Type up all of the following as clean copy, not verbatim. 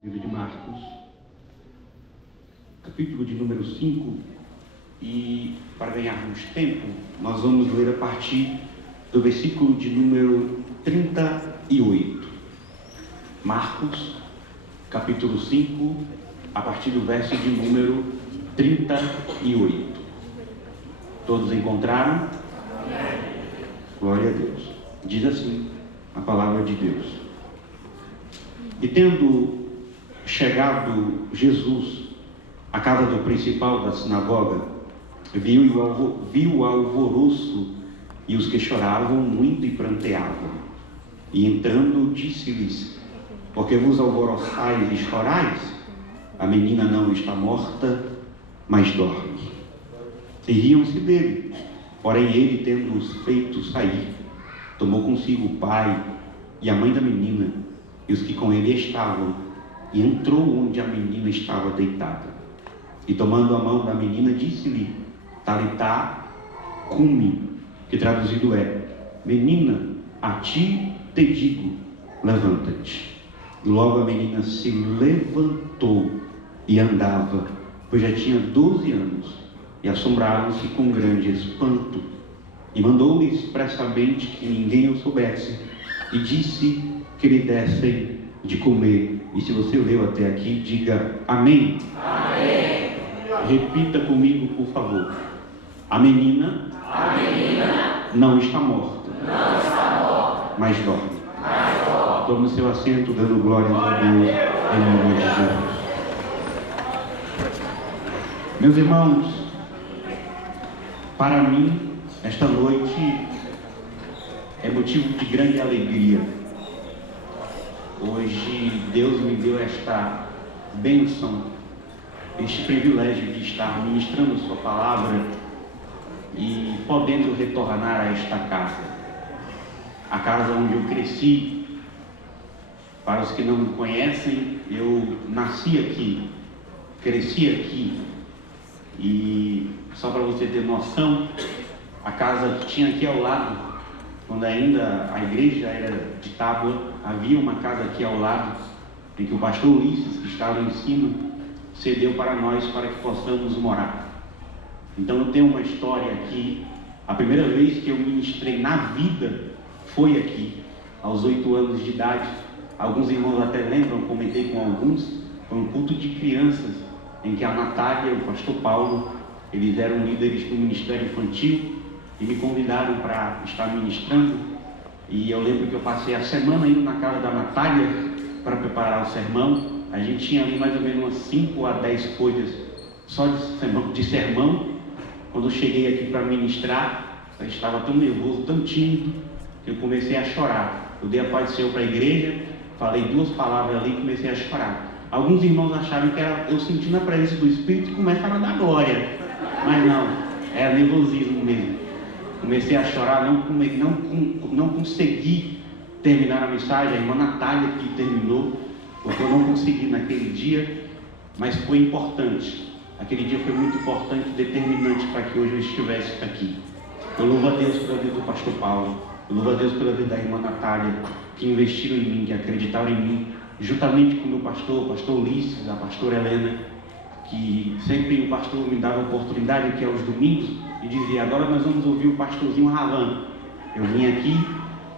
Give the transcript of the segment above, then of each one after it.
Livro de Marcos, capítulo de número 5, e para ganharmos tempo, nós vamos ler a partir do versículo de número 38. Marcos, capítulo 5, a partir do verso de número 38. Todos encontraram? Glória a Deus. Diz assim a palavra de Deus. E tendo chegado Jesus à casa do principal da sinagoga, viu o alvoroço e os que choravam muito e pranteavam. E entrando, disse-lhes: por que vos alvoroçais e chorais? A menina não está morta, mas dorme. E riam-se dele. Porém ele, tendo-os feito sair, tomou consigo o pai e a mãe da menina e os que com ele estavam, e entrou onde a menina estava deitada. E tomando a mão da menina, disse-lhe: Talitá cumi, que traduzido é: menina, a ti te digo, levanta-te. E logo a menina se levantou e andava, pois já tinha 12 anos, e assombraram-se com grande espanto. E mandou-lhe expressamente que ninguém o soubesse, e disse que lhe dessem de comer. E se você leu até aqui, diga amém. Amém. Repita comigo, por favor. A menina não está morta, mas dorme. Tome seu assento, dando glórias a Deus em nome de Jesus. Meus irmãos, para mim, esta noite é motivo de grande alegria. Hoje Deus me deu esta bênção, este privilégio de estar ministrando sua palavra e podendo retornar a esta casa, a casa onde eu cresci. Para os que não me conhecem, eu nasci aqui, cresci aqui, e só para você ter noção, a casa que tinha aqui ao lado, quando ainda a igreja era de tábua, havia uma casa aqui ao lado, em que o pastor Ulisses, que estava em cima, cedeu para nós, para que possamos morar. Então eu tenho uma história aqui. A primeira vez que eu ministrei na vida foi aqui, aos 8 anos de idade. Alguns irmãos até lembram, comentei com alguns, foi um culto de crianças, em que a Natália e o pastor Paulo, eles eram líderes do ministério infantil, e me convidaram para estar ministrando. E eu lembro que eu passei a semana indo na casa da Natália para preparar o sermão. A gente tinha ali mais ou menos umas 5 a 10 coisas só de sermão. Quando eu cheguei aqui para ministrar, eu estava tão nervoso, tão tímido, que eu comecei a chorar. Eu dei a paz do Senhor para a igreja, falei 2 palavras ali e comecei a chorar. Alguns irmãos acharam que era eu sentindo a presença do Espírito e começaram a dar glória. Mas não, era nervosismo mesmo. Comecei a chorar, não consegui terminar a mensagem. A irmã Natália que terminou, porque eu não consegui naquele dia, mas foi importante. Aquele dia foi muito importante, determinante para que hoje eu estivesse aqui. Eu louvo a Deus pela vida do pastor Paulo, eu louvo a Deus pela vida da irmã Natália, que investiram em mim, que acreditaram em mim, juntamente com o meu pastor, o pastor Ulisses, a pastora Helena, que sempre o pastor me dava oportunidade aqui aos domingos, e dizia: agora nós vamos ouvir o pastorzinho ralando. Eu vinha aqui,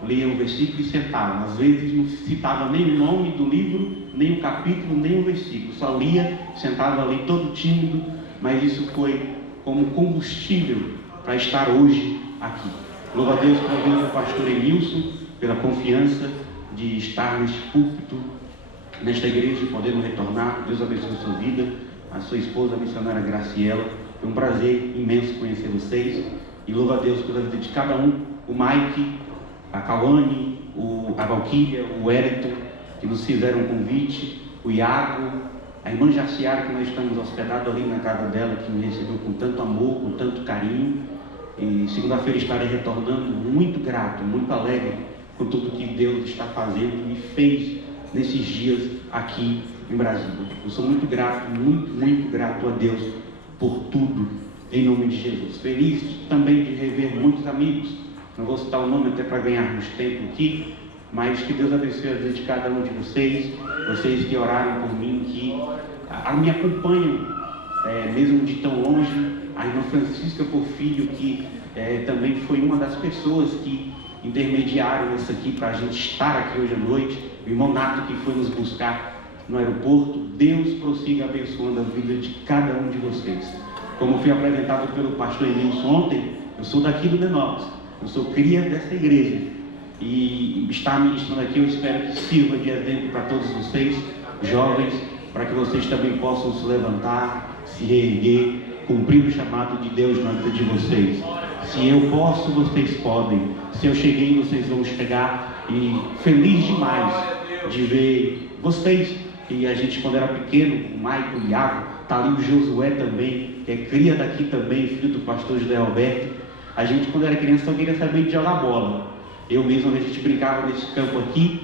lia um versículo e sentava. Às vezes não citava nem o nome do livro, nem o capítulo, nem o versículo. Só lia, sentava ali todo tímido, mas isso foi como combustível para estar hoje aqui. Louvo a Deus pela vida do pastor Emilson, pela confiança de estar neste púlpito, nesta igreja, podendo retornar. Deus abençoe a sua vida, a sua esposa, a missionária Graciela. Foi um prazer imenso conhecer vocês, e louvo a Deus pela vida de cada um. O Mike, a Cauane, a Valquíria, o Wellington, que nos fizeram um convite, o Iago, a irmã Jaciara, que nós estamos hospedados ali na casa dela, que me recebeu com tanto amor, com tanto carinho. E segunda-feira estarei retornando muito grato, muito alegre com tudo que Deus está fazendo e fez nesses dias aqui em Brasília. Eu sou muito grato, muito grato a Deus por tudo, em nome de Jesus. Feliz também de rever muitos amigos. Não vou citar o nome até para ganharmos tempo aqui, mas que Deus abençoe a vida de cada um de vocês que oraram por mim, que me acompanham, mesmo de tão longe. A irmã Francisca Porfírio, que também foi uma das pessoas que intermediaram isso aqui para a gente estar aqui hoje à noite. O irmão Nato, que foi nos buscar no aeroporto. Deus prossiga abençoando a vida de cada um de vocês. Como fui apresentado pelo pastor Emilson ontem, eu sou daqui do Denópolis, eu sou cria dessa igreja, e estar ministrando aqui eu espero que sirva de exemplo para todos vocês, jovens, para que vocês também possam se levantar, se reerguer, cumprir o chamado de Deus na vida de vocês. Se eu posso, vocês podem. Se eu cheguei, vocês vão chegar. E feliz demais de ver vocês. E a gente, quando era pequeno, o Maico, o Iago, está ali o Josué também, que é cria daqui também, filho do pastor José Alberto. A gente, quando era criança, só queria saber de jogar bola. Eu mesmo, a gente brincava nesse campo aqui,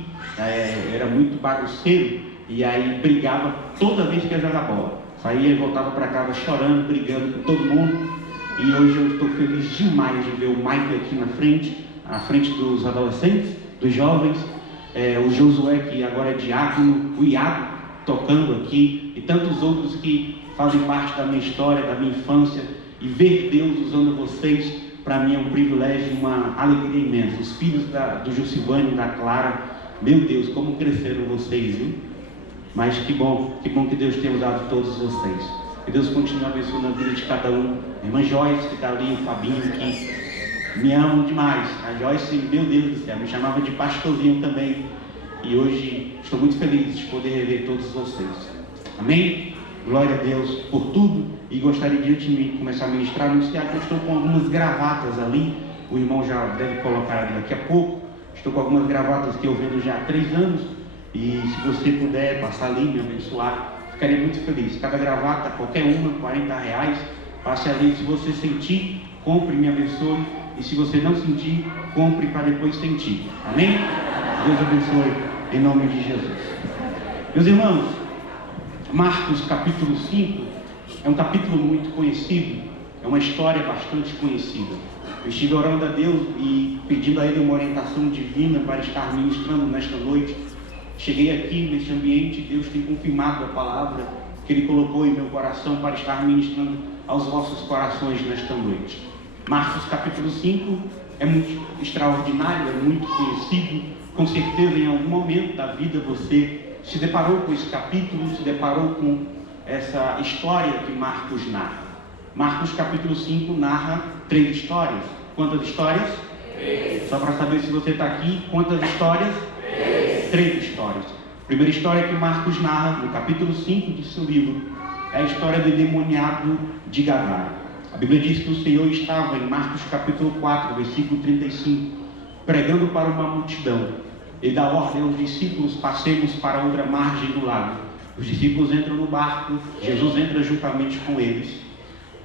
era muito bagunceiro, e aí brigava toda vez que ia jogar bola. Saía e voltava para casa chorando, brigando com todo mundo. E hoje eu estou feliz demais de ver o Maico aqui à frente dos adolescentes, dos jovens, o Josué, que agora é diácono, o Iago tocando aqui, e tantos outros que fazem parte da minha história, da minha infância. E ver Deus usando vocês, para mim é um privilégio, uma alegria imensa. Os filhos do Jucivânio e da Clara, meu Deus, como cresceram vocês, viu? Mas que bom que Deus tenha usado todos vocês. Que Deus continue abençoando a vida de cada um. A irmã Joyce, que está ali, o Fabinho, que me amam demais. A Joyce, meu Deus do céu, me chamava de pastorzinho também. E hoje estou muito feliz de poder rever todos vocês. Amém? Glória a Deus por tudo. E gostaria de, antes de começar a ministrar, anunciar que eu estou com algumas gravatas ali. O irmão já deve colocar ali daqui a pouco. Estou com algumas gravatas que eu vendo já há 3 anos. E se você puder passar ali, me abençoar, ficaria muito feliz. Cada gravata, qualquer uma, R$40. Passe ali. Se você sentir, compre e me abençoe. E se você não sentir, compre para depois sentir. Amém? Deus abençoe em nome de Jesus. Meus irmãos, Marcos capítulo 5 é um capítulo muito conhecido, é uma história bastante conhecida. Eu estive orando a Deus e pedindo a Ele uma orientação divina para estar ministrando nesta noite. Cheguei aqui neste ambiente e Deus tem confirmado a palavra que Ele colocou em meu coração para estar ministrando aos vossos corações nesta noite. Marcos capítulo 5 é muito extraordinário, é muito conhecido. Com certeza em algum momento da vida você se deparou com esse capítulo, se deparou com essa história que Marcos narra. Marcos capítulo 5 narra 3 histórias. Quantas histórias? 3. Só para saber se você está aqui, quantas histórias? 3 histórias. A primeira história que Marcos narra, no capítulo 5 de seu livro, é a história do endemoniado de Gadara. A Bíblia diz que o Senhor estava em Marcos capítulo 4, versículo 35, pregando para uma multidão. Ele dá ordem aos discípulos: passemos para outra margem do lago. Os discípulos entram no barco, Jesus entra juntamente com eles.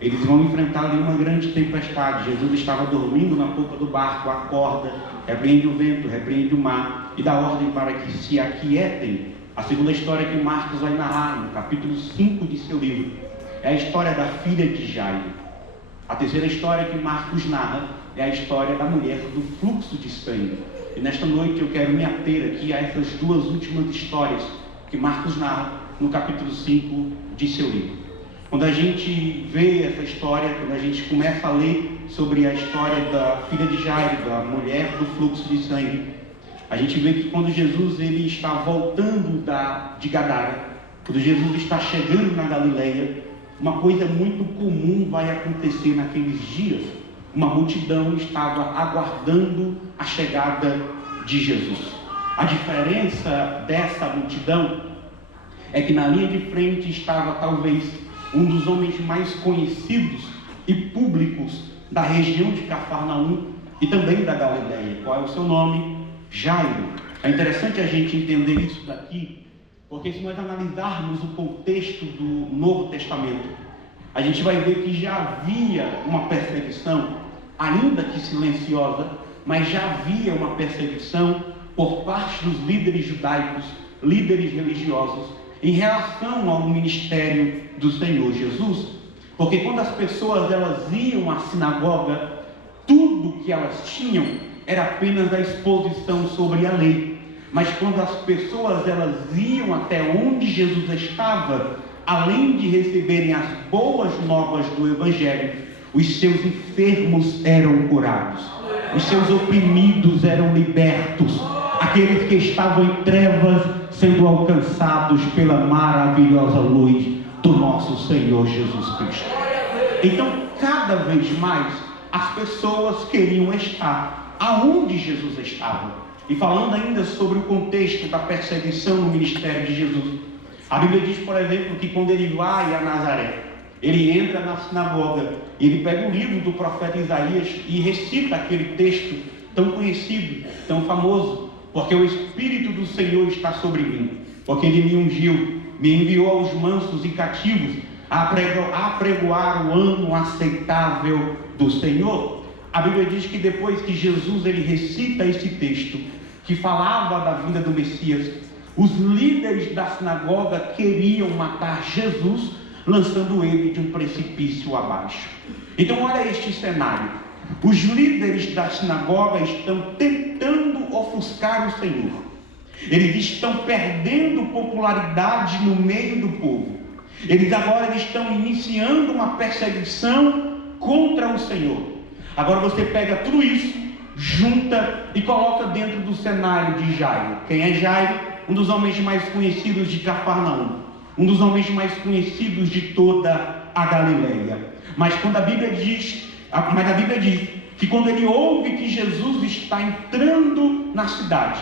Eles vão enfrentar ali uma grande tempestade. Jesus estava dormindo na polpa do barco, acorda, repreende o vento, repreende o mar e dá ordem para que se aquietem. A segunda história que Marcos vai narrar, no capítulo 5 de seu livro, é a história da filha de Jairo. A terceira história que Marcos narra é a história da mulher do fluxo de sangue. E nesta noite eu quero me ater aqui a essas 2 últimas histórias que Marcos narra no capítulo 5 de seu livro. Quando a gente vê essa história, quando a gente começa a ler sobre a história da filha de Jairo, da mulher do fluxo de sangue, a gente vê que quando Jesus ele está voltando de Gadara, quando Jesus está chegando na Galileia, uma coisa muito comum vai acontecer naqueles dias. Uma multidão estava aguardando a chegada de Jesus. A diferença dessa multidão é que na linha de frente estava talvez um dos homens mais conhecidos e públicos da região de Cafarnaum e também da Galileia. Qual é o seu nome? Jairo. É interessante a gente entender isso daqui, porque se nós analisarmos o contexto do Novo Testamento, a gente vai ver que já havia uma perseguição, ainda que silenciosa, mas já havia uma perseguição por parte dos líderes judaicos, líderes religiosos, em relação ao ministério do Senhor Jesus. Porque quando as pessoas elas iam à sinagoga, tudo que elas tinham era apenas a exposição sobre a lei. Mas quando as pessoas elas iam até onde Jesus estava, além de receberem as boas novas do Evangelho, os seus enfermos eram curados, os seus oprimidos eram libertos, aqueles que estavam em trevas sendo alcançados pela maravilhosa luz do nosso Senhor Jesus Cristo. Então, cada vez mais, as pessoas queriam estar aonde Jesus estava. E falando ainda sobre o contexto da perseguição no ministério de Jesus, a Bíblia diz, por exemplo, que quando ele vai a Nazaré, ele entra na sinagoga, e ele pega o livro do profeta Isaías e recita aquele texto tão conhecido, tão famoso, porque o Espírito do Senhor está sobre mim, porque ele me ungiu, me enviou aos mansos e cativos, a apregoar o ano aceitável do Senhor. A Bíblia diz que depois que Jesus ele recita esse texto, que falava da vinda do Messias, os líderes da sinagoga queriam matar Jesus, lançando ele de um precipício abaixo. Então olha este cenário. Os líderes da sinagoga estão tentando ofuscar o Senhor. Eles estão perdendo popularidade no meio do povo. Eles agora estão iniciando uma perseguição contra o Senhor. Agora você pega tudo isso, junta e coloca dentro do cenário de Jairo. Quem é Jairo? Um dos homens mais conhecidos de Cafarnaum, um dos homens mais conhecidos de toda a Galileia. Mas a Bíblia diz que quando ele ouve que Jesus está entrando na cidade,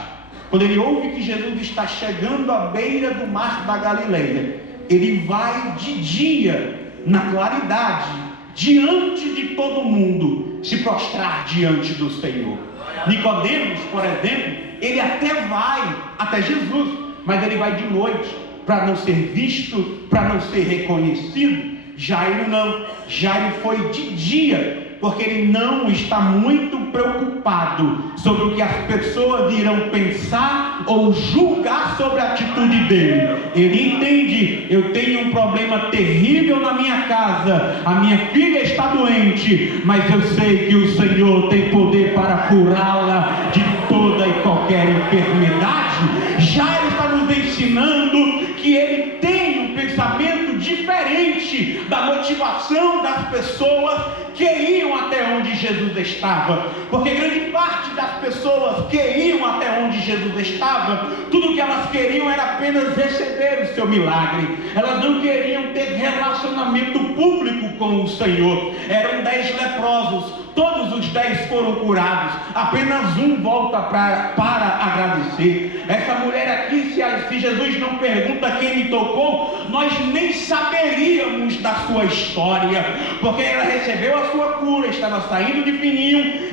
quando ele ouve que Jesus está chegando à beira do mar da Galileia, ele vai de dia, na claridade, diante de todo mundo, se prostrar diante do Senhor. Nicodemos, por exemplo, ele até vai até Jesus, mas ele vai de noite, para não ser visto, para não ser reconhecido. Jairo não, Jairo foi de dia, porque ele não está muito preocupado sobre o que as pessoas irão pensar ou julgar sobre a atitude dele. Ele entende, eu tenho um problema terrível na minha casa, a minha filha está doente, mas eu sei que o Senhor tem poder para curá-la de toda e qualquer enfermidade. Jairo está nos ensinando que ele tem um pensamento diferente da motivação das pessoas que iam até onde Jesus estava, porque grande parte das pessoas que iam até onde Jesus estava, tudo que elas queriam era apenas receber o seu milagre. Elas não queriam ter relacionamento público com o Senhor. Eram 10 leprosos, todos os 10 foram curados, apenas um volta para agradecer. Essa mulher aqui, se Jesus não pergunta quem me tocou, nós nem saberíamos da sua história, porque ela recebeu a sua cura, estava saindo de fininho,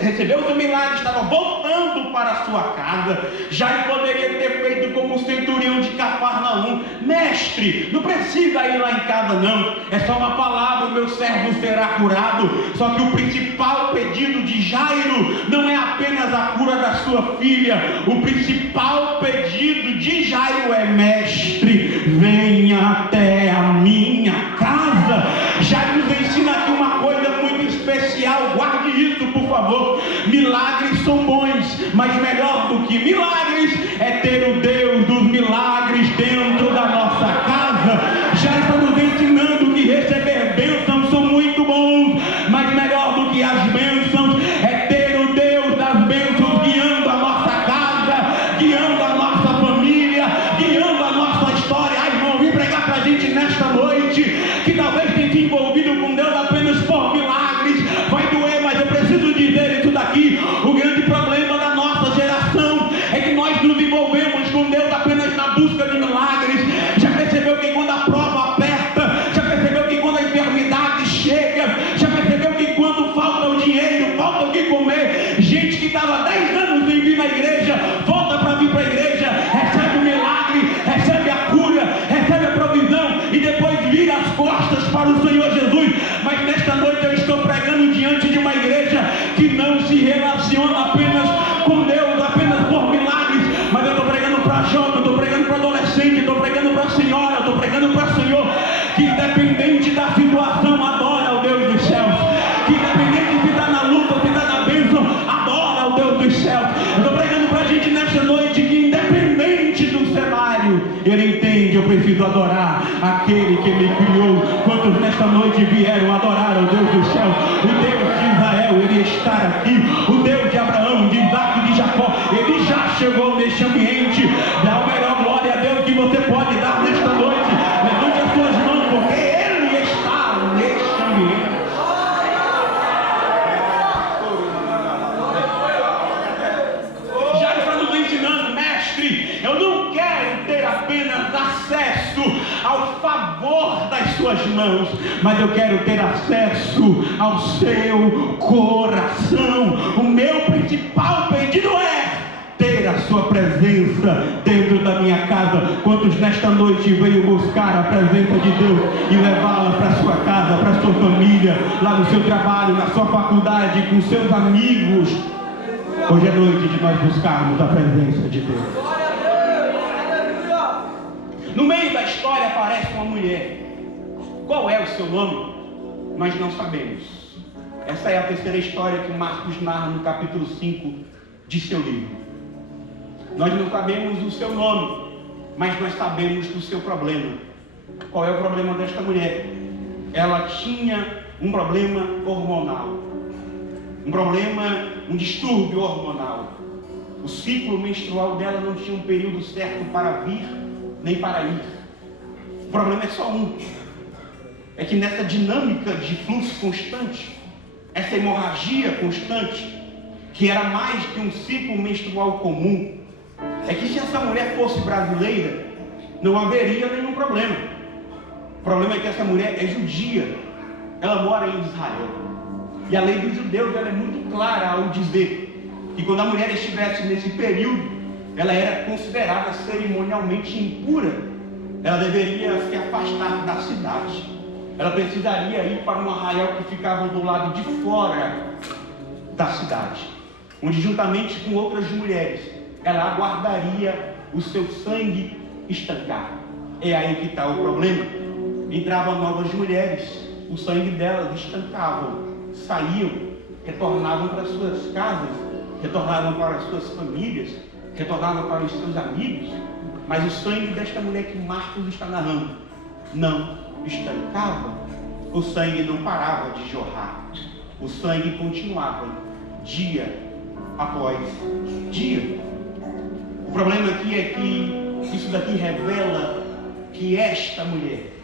recebeu o seu milagre, estava voltando para a sua casa. Já poderia ter feito como o centurião de Cafarnaum: mestre, não precisa ir lá em casa não, é só uma palavra, o meu servo será curado. Só que o principal pedido de Jairo não é apenas a cura da sua filha, o principal pedido de Jairo é: mestre, venha até a minha casa. Jairo nos ensina aqui uma coisa muito especial, guarde isso por favor. Milagres são bons, mas melhor do que milagres é ter o Deus dos milagres dentro da nossa casa. Jairo está nos ensinando que receber bênçãos são muito bons, mas melhor do que as bênçãos é ter o Deus das bênçãos guiando a nossa casa, guiando a nossa família, guiando a nossa história. Ai, irmão, vim pregar para a gente nesta noite que talvez tenha se envolvido com Deus apenas por milagres. Vai doer, mas eu preciso dizer isso daqui. O grande problema da nossa geração é que nós nos envolvemos com Deus apenas na busca de milagres. Já percebeu que quando a prova aperta, já percebeu que quando a enfermidade chega, já percebeu que quando falta o dinheiro, falta o que comer, gente que estava 10 anos sem vir na igreja, volta para vir para a igreja, recebe o milagre, recebe a cura, recebe a provisão e depois vira as costas para o Senhor Jesus. Mas nesta noite eu estou pregando diante de uma igreja que não se relaciona apenas com Deus, apenas por milagres, mas eu estou pregando para jovem, eu estou pregando para adolescente, eu estou pregando para a senhora, eu estou pregando para o Senhor, que independente da situação, adora o Deus dos céus, que independente se está na luta, se está na bênção, adora o Deus dos céus. Eu estou pregando para a gente nesta noite preciso adorar aquele que me criou. Quantos nesta noite vieram adorar ao Deus do céu? O Deus de Israel, Ele está aqui. O Deus de Abraão, de Isaac, de Jacó, Ele já chegou neste ambiente. Dá a melhor glória a Deus que você pode dar nesta noite. Levante as suas mãos, porque Ele está neste ambiente. Já está nos ensinando, mestre, eu não quero ter apenas acesso ao favor das suas mãos, mas eu quero ter acesso ao seu coração. O meu principal pedido é ter a sua presença dentro da minha casa. Quantos nesta noite veio buscar a presença de Deus e levá-la para sua casa, para sua família, lá no seu trabalho, na sua faculdade, com seus amigos? Hoje é noite de nós buscarmos a presença de Deus. No meio da história aparece uma mulher. Qual é o seu nome? Nós não sabemos. Essa é a terceira história que Marcos narra no capítulo 5 de seu livro. Nós não sabemos o seu nome, mas nós sabemos do seu problema. Qual é o problema desta mulher? Ela tinha um problema hormonal. Um distúrbio hormonal. O ciclo menstrual dela não tinha um período certo para vir nem para ir. O problema é só um. É que nessa dinâmica de fluxo constante, essa hemorragia constante, que era mais que um ciclo menstrual comum, é que se essa mulher fosse brasileira, não haveria nenhum problema. O problema é que essa mulher é judia. Ela mora em Israel. E a lei dos judeus ela é muito clara ao dizer que quando a mulher estivesse nesse período, ela era considerada cerimonialmente impura. Ela deveria se afastar da cidade. Ela precisaria ir para um arraial que ficava do lado de fora da cidade, onde juntamente com outras mulheres, ela aguardaria o seu sangue estancar. É aí que está o problema. Entravam novas mulheres, o sangue delas estancava. Saíam, retornavam para suas casas, retornavam para as suas famílias, retornavam para os seus amigos, mas o sangue desta mulher que Marcos está narrando não estancava. O sangue não parava de jorrar. O sangue continuava dia após dia. O problema aqui é que isso daqui revela que esta mulher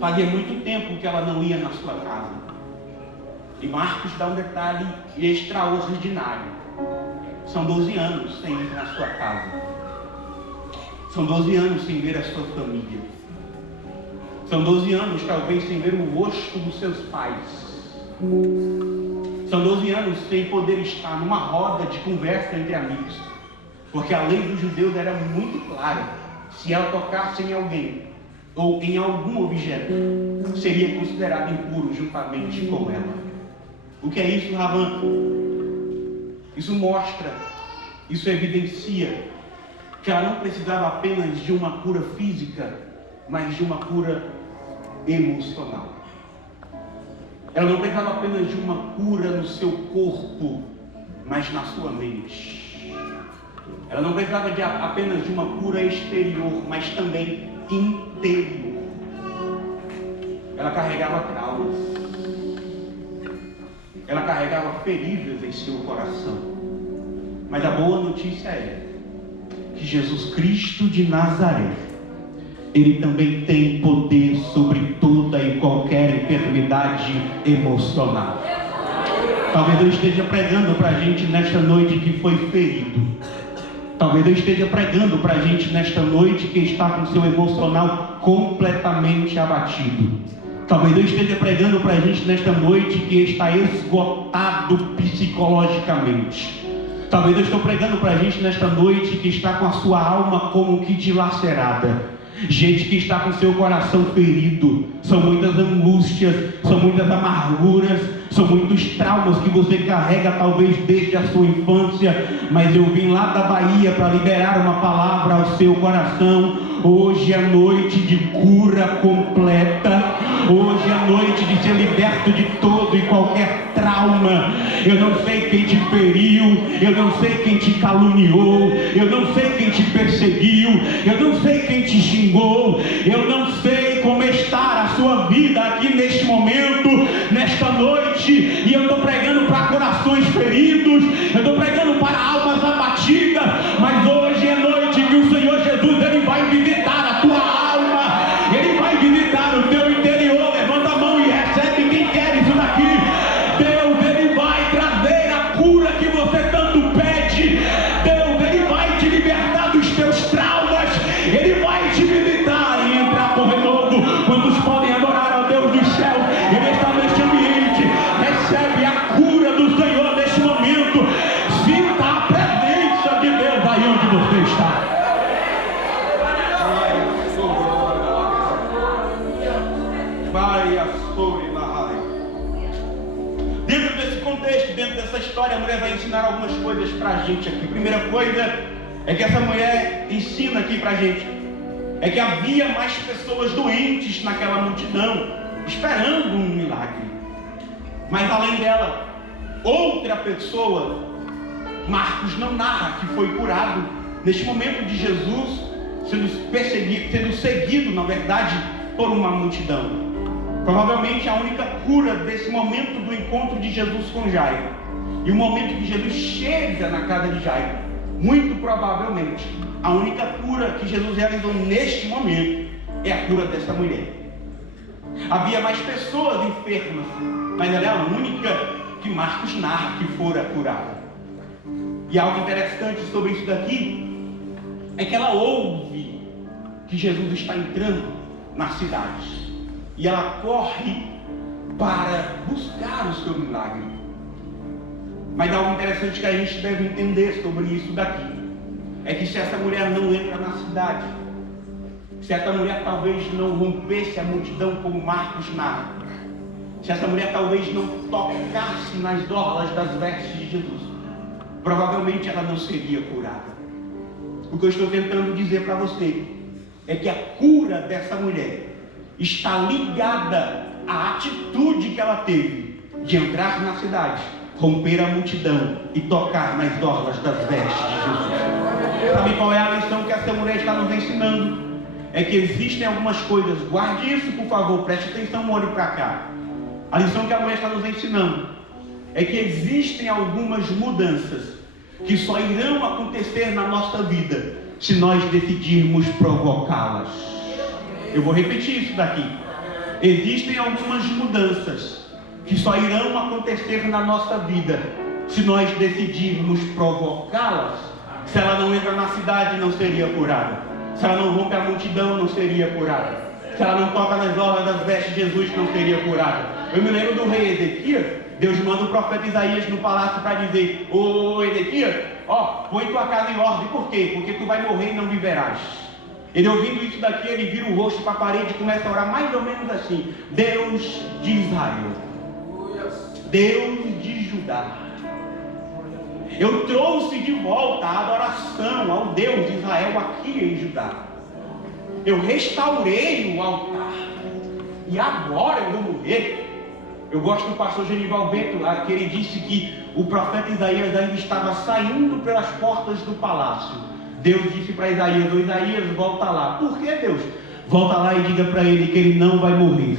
fazia muito tempo que ela não ia na sua casa. E Marcos dá um detalhe extraordinário. São 12 anos sem ir na sua casa. São 12 anos sem ver a sua família. São 12 anos talvez sem ver o rosto dos seus pais. São 12 anos sem poder estar numa roda de conversa entre amigos. Porque a lei dos judeus era muito clara. Se ela tocasse em alguém ou em algum objeto, seria considerado impuro juntamente com ela. O que é isso, Ravan? Isso mostra, isso evidencia que ela não precisava apenas de uma cura física, mas de uma cura emocional. Ela não precisava apenas de uma cura no seu corpo, mas na sua mente. Ela não precisava apenas de uma cura exterior, mas também interior. Ela carregava traumas. Ela carregava feridas em seu coração. Mas a boa notícia é que Jesus Cristo de Nazaré, Ele também tem poder sobre toda e qualquer enfermidade emocional. Talvez eu esteja pregando para a gente nesta noite que foi ferido. Talvez eu esteja pregando para a gente nesta noite que está com seu emocional completamente abatido. Talvez eu esteja pregando para a gente nesta noite que está esgotado psicologicamente. Talvez eu estou pregando para a gente nesta noite que está com a sua alma como que dilacerada. Gente que está com seu coração ferido. São muitas angústias, são muitas amarguras, são muitos traumas que você carrega talvez desde a sua infância. Mas eu vim lá da Bahia para liberar uma palavra ao seu coração. Hoje é noite de cura completa. Hoje é noite de ser liberto de todo e qualquer trauma. Eu não sei quem te feriu, eu não sei quem te caluniou, eu não sei quem te perseguiu, eu não sei quem te xingou, eu não sei como está a sua vida aqui neste momento, nesta noite, e eu estou pregando para corações feridos, eu estou pregando para almas abatidas, mas hoje é noite que o Senhor Jesus, Ele vai visitar a tua alma, Ele vai visitar o teu interior. Levanta a mão e recebe quem quer isso daqui. Deus, Ele vai trazer a cura que você tanto pede. Deus, Ele vai te libertar dos teus traumas, Ele vai te visitar e entrar por renovo. Quantos podem adorar ao Deus dos céus? Ele está neste ambiente. Recebe a cura do Senhor neste momento. Sinta a presença de Deus aí onde você está. Dentro desse contexto, dentro dessa história, a mulher vai ensinar algumas coisas pra gente aqui. Primeira coisa é que essa mulher ensina aqui pra gente é que havia mais pessoas doentes naquela multidão, esperando um milagre. Mas além dela, outra pessoa, Marcos não narra que foi curado neste momento de Jesus sendo seguido, na verdade, por uma multidão. Provavelmente a única cura desse momento do encontro de Jesus com Jairo, e o momento que Jesus chega na casa de Jairo, muito provavelmente a única cura que Jesus realizou neste momento é a cura dessa mulher. Havia mais pessoas enfermas, mas ela é a única que Marcos narra que fora curada. E algo interessante sobre isso daqui é que ela ouve que Jesus está entrando na cidade, e ela corre para buscar o seu milagre. Mas algo interessante que a gente deve entender sobre isso daqui é que se essa mulher não entra na cidade, se essa mulher talvez não rompesse a multidão como Marcos narra, se essa mulher talvez não tocasse nas orlas das vestes de Jesus, provavelmente ela não seria curada. O que eu estou tentando dizer para você é que a cura dessa mulher está ligada à atitude que ela teve de entrar na cidade, romper a multidão e tocar nas orlas das vestes de Jesus. Sabe qual é a lição que essa mulher está nos ensinando? É que existem algumas coisas, guarde isso por favor, preste atenção, olhe para cá. A lição que a mulher está nos ensinando é que existem algumas mudanças que só irão acontecer na nossa vida se nós decidirmos provocá-las. Eu vou repetir isso daqui. Existem algumas mudanças que só irão acontecer na nossa vida se nós decidirmos provocá-las. Se ela não entra na cidade, não seria curada. Se ela não rompe a multidão, não seria curada. Se ela não toca nas orlas das vestes de Jesus, não seria curada. Eu me lembro do rei Ezequias. Deus manda o profeta Isaías no palácio para dizer: ô Ezequias, põe tua casa em ordem. Por quê? Porque tu vai morrer e não viverás. Ele ouvindo isso daqui, ele vira o rosto para a parede e começa a orar mais ou menos assim: Deus de Israel, Deus de Judá, eu trouxe de volta a adoração ao Deus de Israel aqui em Judá. Eu restaurei o altar. E agora eu vou morrer. Eu gosto do pastor Genival Bento, que ele disse que o profeta Isaías ainda estava saindo pelas portas do palácio. Deus disse para Isaías: ô Isaías, volta lá. Por que, Deus? Volta lá e diga para ele que ele não vai morrer,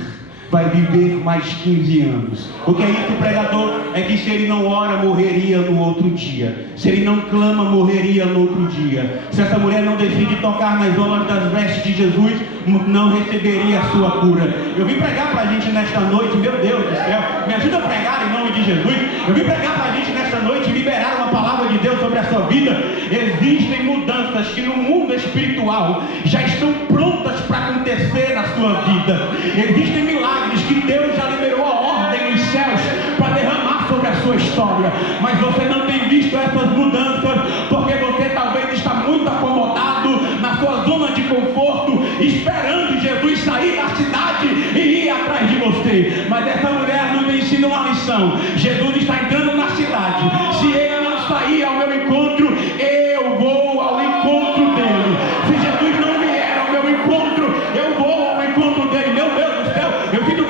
vai viver mais 15 anos. O que é isso, pregador? É que se ele não ora, morreria no outro dia. Se ele não clama, morreria no outro dia. Se essa mulher não decide tocar nas orlas das vestes de Jesus, não receberia a sua cura. Eu vim pregar para a gente nesta noite, meu Deus do céu, me ajuda a pregar em nome de Jesus. Eu vim pregar para a gente nesta noite, liberar uma palavra de Deus sobre a sua vida. Existem mudanças que no mundo espiritual já estão prontas para acontecer na sua vida. Existem milagres que Deus já liberou a ordem nos céus para derramar sobre a sua história, mas você não tem visto essas mudanças porque você talvez está muito acomodado na sua zona de conforto, esperando Jesus sair da cidade e ir atrás de você. Mas essa mulher nos ensina uma lição: Jesus está entrando na cidade. Se ele não sair ao meu encontro, eu vou ao encontro dele. Se Jesus não vier ao meu encontro, eu vou ao encontro dele. Meu Deus do céu, eu fico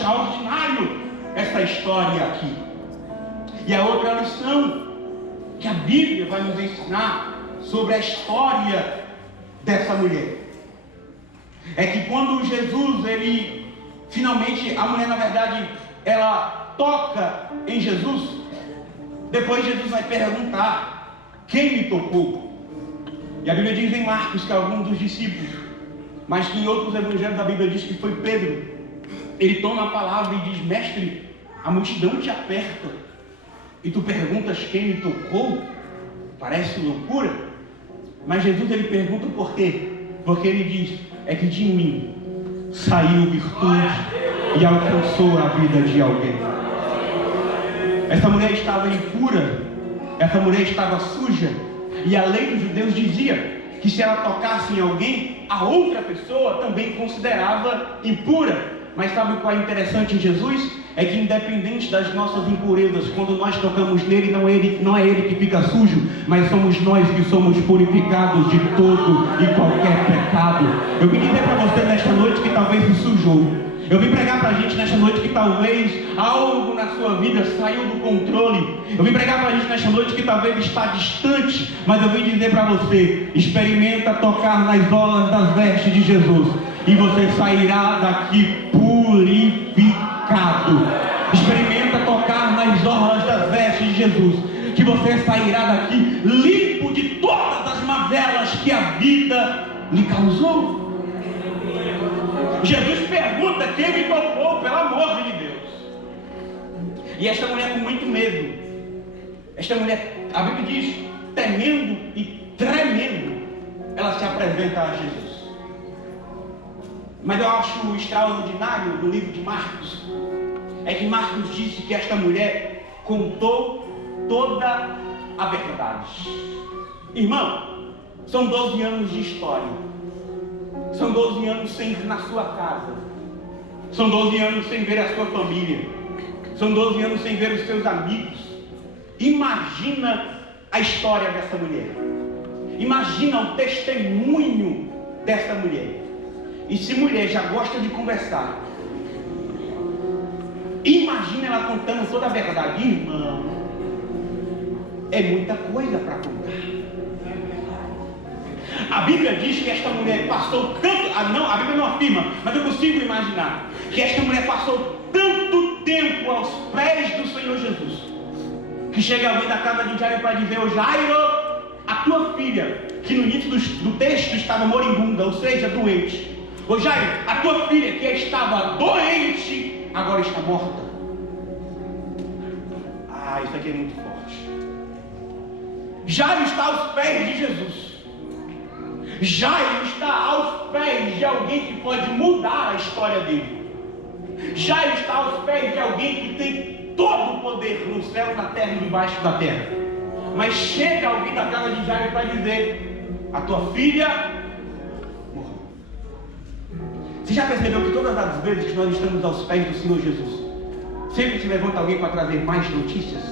extraordinário essa história aqui. E a outra lição que a Bíblia vai nos ensinar sobre a história dessa mulher é que quando Jesus, finalmente, a mulher, na verdade, ela toca em Jesus, depois Jesus vai perguntar: quem me tocou? E a Bíblia diz em Marcos que algum dos discípulos, mas que em outros evangelhos a Bíblia diz que foi Pedro, ele toma a palavra e diz: mestre, a multidão te aperta e tu perguntas quem me tocou? Parece loucura, mas Jesus, ele pergunta por quê? Porque ele diz: é que de mim saiu virtude e alcançou a vida de alguém. Essa mulher estava impura, essa mulher estava suja, e a lei dos judeus dizia que se ela tocasse em alguém, a outra pessoa também considerava impura. Mas sabe qual é interessante em Jesus? É que independente das nossas impurezas, quando nós tocamos nele, não é ele que fica sujo, mas somos nós que somos purificados de todo e qualquer pecado. Eu vim dizer para você nesta noite que talvez se sujou. Eu vim pregar para a gente nesta noite que talvez algo na sua vida saiu do controle. Eu vim pregar para a gente nesta noite que talvez está distante, mas eu vim dizer para você: experimenta tocar nas orlas das vestes de Jesus e você sairá daqui purificado. Experimenta tocar nas orlas das vestes de Jesus, que você sairá daqui limpo de todas as mazelas que a vida lhe causou. Jesus pergunta: quem me tocou, pelo amor de Deus? E esta mulher, com muito medo, esta mulher, a Bíblia diz, temendo e tremendo, ela se apresenta a Jesus. Mas eu acho extraordinário do livro de Marcos, é que Marcos disse que esta mulher contou toda a verdade. Irmão, são 12 anos de história. São 12 anos sem ir na sua casa. São 12 anos sem ver a sua família. São 12 anos sem ver os seus amigos. Imagina a história dessa mulher. Imagina o testemunho dessa mulher. E se mulher já gosta de conversar, imagina ela contando toda a verdade. Irmão, é muita coisa para contar. A Bíblia diz que esta mulher passou tanto... a Bíblia não afirma, mas eu consigo imaginar que esta mulher passou tanto tempo aos pés do Senhor Jesus, que chega alguém da casa de Jairo para dizer: ô Jairo, a tua filha, que no início do texto estava moribunda, ou seja, doente. Ô Jairo, a tua filha que estava doente, agora está morta. Isso aqui é muito forte. Jairo está aos pés de Jesus. Jairo está aos pés de alguém que pode mudar a história dele. Jairo está aos pés de alguém que tem todo o poder no céu, na terra e debaixo da terra. Mas chega alguém da casa de Jairo para dizer: a tua filha morreu. Você já percebeu que todas as vezes que nós estamos aos pés do Senhor Jesus, sempre se levanta alguém para trazer mais notícias?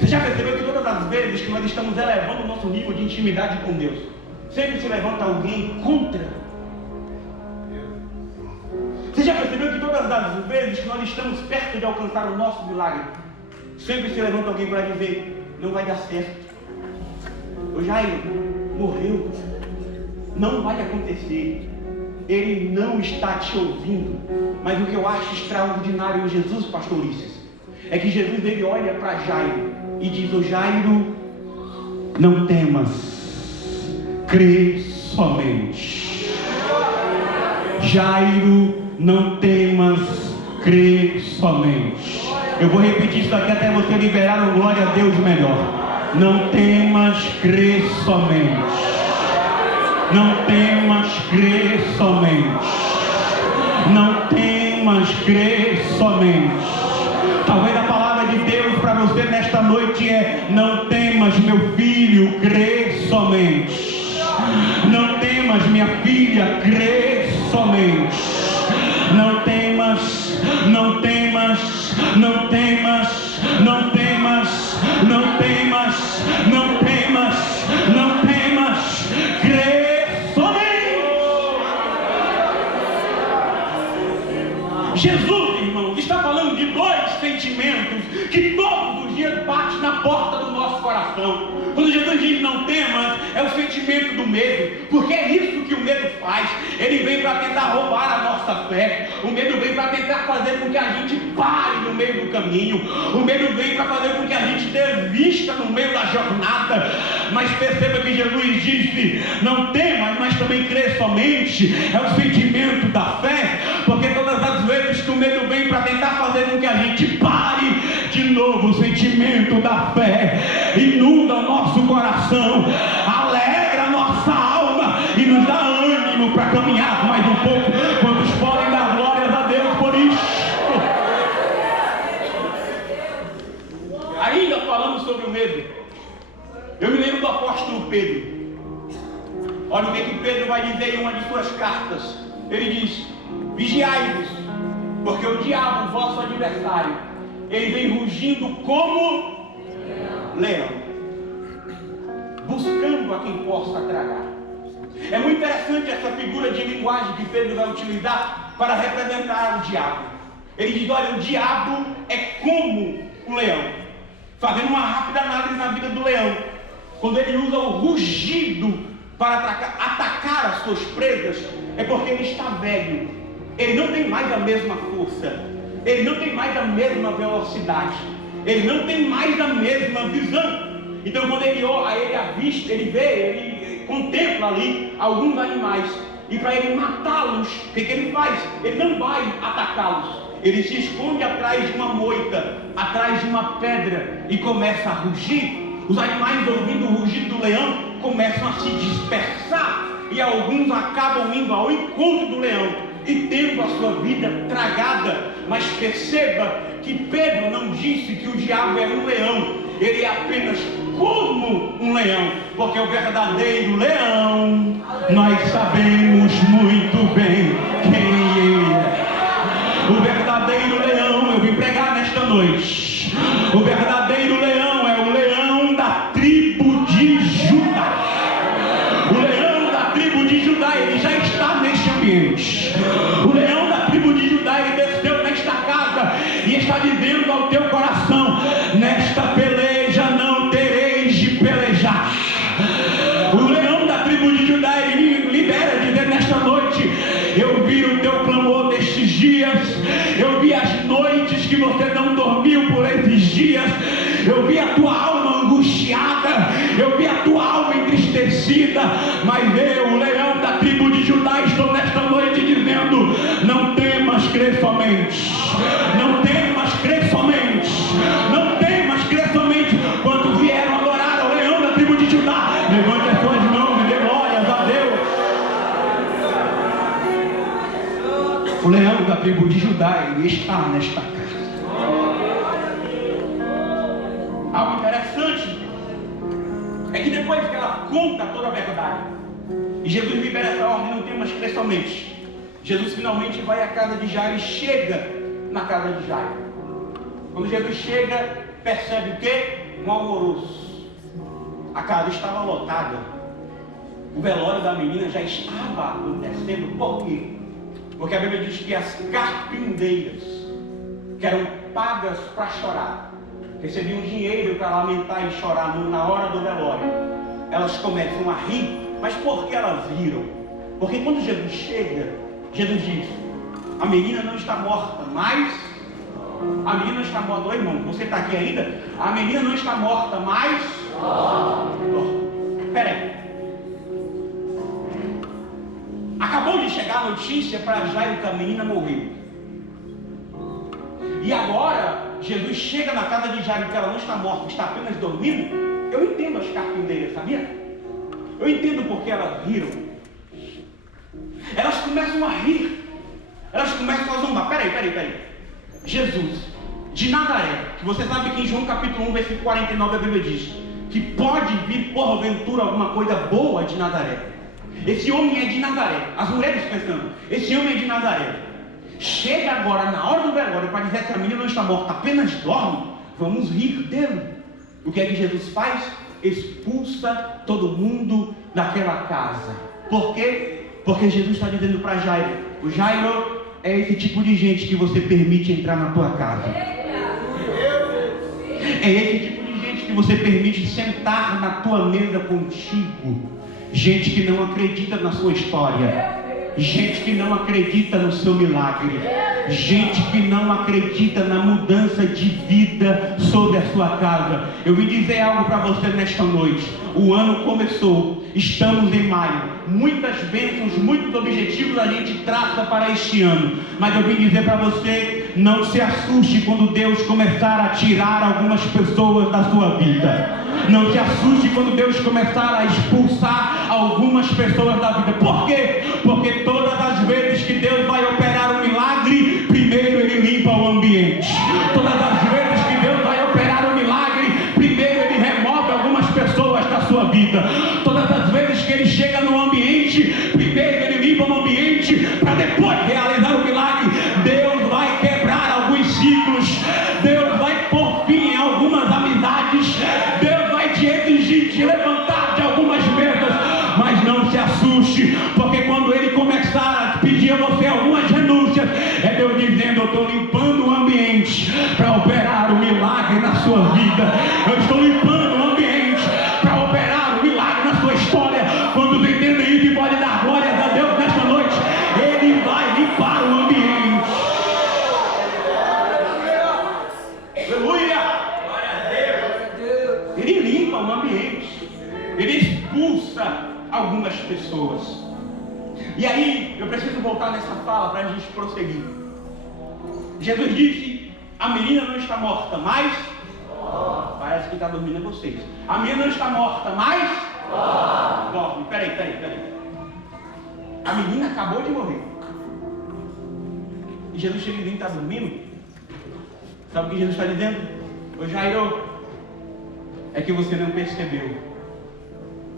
Você já percebeu que todas as vezes que nós estamos elevando o nosso nível de intimidade com Deus, sempre se levanta alguém contra? Você já percebeu que todas as vezes que nós estamos perto de alcançar o nosso milagre, sempre se levanta alguém para dizer: não vai dar certo, o Jairo morreu, não vai acontecer, ele não está te ouvindo? Mas o que eu acho extraordinário em Jesus, pastor Ulisses, é que Jesus, ele olha para Jairo e diz: ô Jairo, não temas, crê somente. Jairo, não temas, crê somente. Eu vou repetir isso aqui até você liberar um glória a Deus melhor. Não temas, crê somente. Não temas, crê somente. Não temas, crê somente. Talvez a palavra de Deus para você nesta noite é: não temas, meu filho, crê somente. Não temas, minha filha, crê somente. Não temas, não temas, não temas, não temas, não temas, não temas, não temas, crê somente. Jesus, irmãos, está falando de dois sentimentos que todos os dias batem na porta do nosso coração. Quando Jesus diz não temas, é o sentimento do medo, porque é isso que o medo faz. Ele vem para tentar roubar a nossa fé. O medo vem para tentar fazer com que a gente pare no meio do caminho. O medo vem para fazer com que a gente desista no meio da jornada. Mas perceba que Jesus disse, não temas, mas também crê somente. É o sentimento da fé, porque todas as vezes que o medo vem para tentar fazer com que a gente pare, de novo o sentimento da fé inunda o nosso coração, alegra a nossa alma e nos dá ânimo para caminhar mais um pouco. Quantos podem dar glórias a Deus por isso? Ainda falando sobre o medo, eu me lembro do apóstolo Pedro. Olha o que Pedro vai dizer em uma de suas cartas. Ele diz, vigiai-vos, porque o diabo, vosso adversário, ele vem rugindo como leão, buscando a quem possa tragar. É muito interessante essa figura de linguagem que Pedro vai utilizar para representar o diabo. Ele diz, olha, o diabo é como o leão. Fazendo uma rápida análise na vida do leão, quando ele usa o rugido para atacar as suas presas, é porque ele está velho. Ele não tem mais a mesma força, ele não tem mais a mesma velocidade, ele não tem mais a mesma visão. Então quando ele avista, ele vê, ele contempla ali alguns animais, e para ele matá-los, o que ele faz? Ele não vai atacá-los, ele se esconde atrás de uma moita, atrás de uma pedra, e começa a rugir. Os animais, ouvindo o rugido do leão, começam a se dispersar, e alguns acabam indo ao encontro do leão e tendo a sua vida tragada. Mas perceba que Pedro não disse que o diabo é um leão, ele é apenas como um leão, porque o verdadeiro leão, nós sabemos muito bem quem ele é. O verdadeiro leão, eu vim pregar nesta noite, o verdadeiro leão é o leão da tribo de Judá. O leão da tribo de Judá, ele já está neste ambiente. O leão da tribo de Judá, ele desceu nesta casa e está dizendo ao teu coração, nesta peleja não tereis de pelejar. O leão da tribo de Judá, ele me libera dizer nesta noite, eu vi o teu clamor nestes dias, eu vi as noites que você não dormiu por esses dias, eu vi a tua alma angustiada, eu vi a tua alma entristecida, mas eu, o leão da tribo de Judá, estou nesta noite dizendo, não temas, crê somente. Não temas, crê somente. Não temas, crê somente. Quando vieram adorar ao leão da tribo de Judá, levante as suas mãos e dê glórias a Deus. O leão da tribo de Judá, ele está nesta casa. Algo interessante é que depois que ela conta toda a verdade, e Jesus libera essa ordem, não temas, crê somente, Jesus finalmente vai à casa de Jairo e chega na casa de Jairo. Quando Jesus chega, percebe o quê? Um alvoroço. A casa estava lotada. O velório da menina já estava acontecendo. Por quê? Porque a Bíblia diz que as carpindeiras, que eram pagas para chorar, recebiam dinheiro para lamentar e chorar na hora do velório, elas começam a rir. Mas por que elas riram? Porque quando Jesus chega, Jesus diz, a menina não está morta, mas a menina não está morta. Oi, irmão, você está aqui ainda? A menina não está morta, mas peraí. Acabou de chegar a notícia para Jairo que a menina morreu. E agora Jesus chega na casa de Jairo que ela não está morta, está apenas dormindo. Eu entendo as carpindeiras, sabia? Eu entendo porque elas riram. Elas começam a rir. Elas começam a zombar. Peraí. Jesus, de Nazaré, que você sabe que em João capítulo 1, versículo 49, a Bíblia diz que pode vir porventura alguma coisa boa de Nazaré. Esse homem é de Nazaré. As mulheres pensando, esse homem é de Nazaré. Chega agora na hora do velório para dizer que a menina não está morta, apenas dorme. Vamos rir dele. O que é que Jesus faz? Expulsa todo mundo daquela casa. Por quê? Porque Jesus está dizendo para Jairo, o Jairo, é esse tipo de gente que você permite entrar na tua casa. É esse tipo de gente que você permite sentar na tua mesa contigo. Gente que não acredita na sua história. Gente que não acredita no seu milagre. Gente que não acredita na mudança de vida sobre a sua casa. Eu vim dizer algo para você nesta noite. O ano começou, estamos em maio. Muitas bênçãos, muitos objetivos a gente traça para este ano. Mas eu vim dizer para você, não se assuste quando Deus começar a tirar algumas pessoas da sua vida. Não se assuste quando Deus começar a expulsar algumas pessoas da vida. Por quê? Porque todas as vezes que Deus vai operar um milagre, primeiro Ele limpa o ambiente. Todas as vezes que Deus vai operar um milagre, primeiro Ele remove algumas pessoas da sua vida. Todas as vezes que Ele chega no ambiente, primeiro Ele limpa o ambiente, para depois realizar o milagre. Deus vai quebrar alguns ciclos. Deus vai pôr fim em algumas amizades. Deus vai te exigir, te levantar de algumas mesas. Mas não se assuste, porque quando Ele começar a pedir a você algumas renúncias, é Deus dizendo: eu estou limpando o ambiente para operar o milagre na sua vida. Eu estou limpando o ambiente para operar o milagre na sua história. Quando você entende isso e pode dar glórias a Deus nesta noite, Ele vai limpar o ambiente. Aleluia! Ele limpa o ambiente. Ele expulsa algumas pessoas. E aí, eu preciso voltar nessa fala para a gente prosseguir. Jesus disse: a menina não está morta, mas... Parece que está dormindo em vocês. A menina não está morta, mas... Dorme. Peraí. A menina acabou de morrer. E Jesus chega e diz: está dormindo? Sabe o que Jesus está dizendo? Ô Jairo, é que você não percebeu.